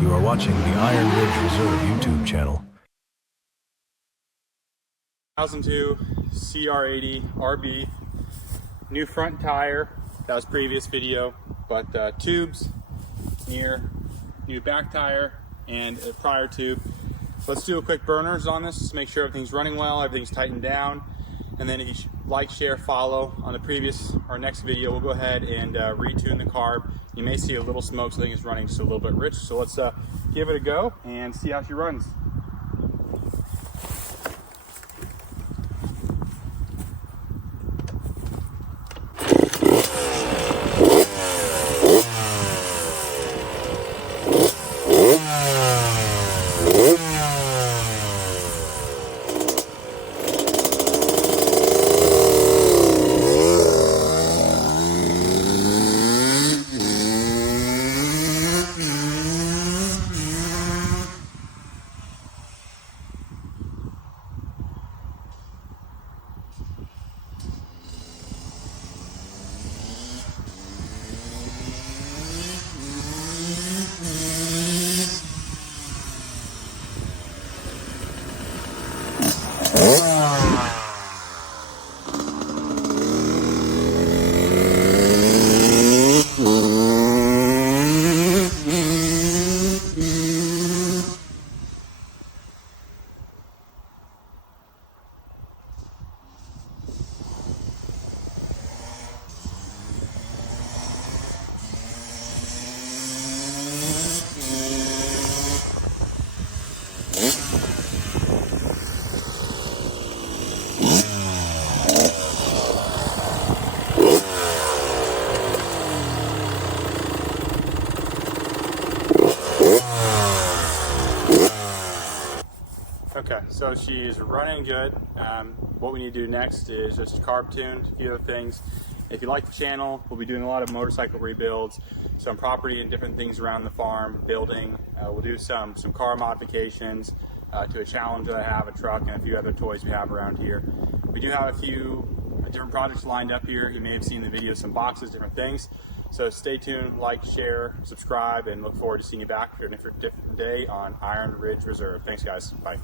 You are watching the Iron Ridge Reserve YouTube channel. 2002 CR80RB, new front tire. That was previous video, but tubes, new back tire, and a prior tube. Let's do a quick burners on this to make sure everything's running well, everything's tightened down. And then if you like, share, follow on the previous or next video, we'll go ahead and retune the carb. You may see a little smoke, so I think it's running just a little bit rich. So let's give it a go and see how she runs. Okay, so she's running good. What we need to do next is just carb tune, a few other things. If you like the channel, we'll be doing a lot of motorcycle rebuilds, some property and different things around the farm, building. We'll do some car modifications to a challenge that I have, a truck, and a few other toys we have around here. We do have a few different projects lined up here. You may have seen the video, some boxes, different things. So stay tuned, like, share, subscribe, and look forward to seeing you back for a different day on Iron Ridge Reserve. Thanks, guys. Bye.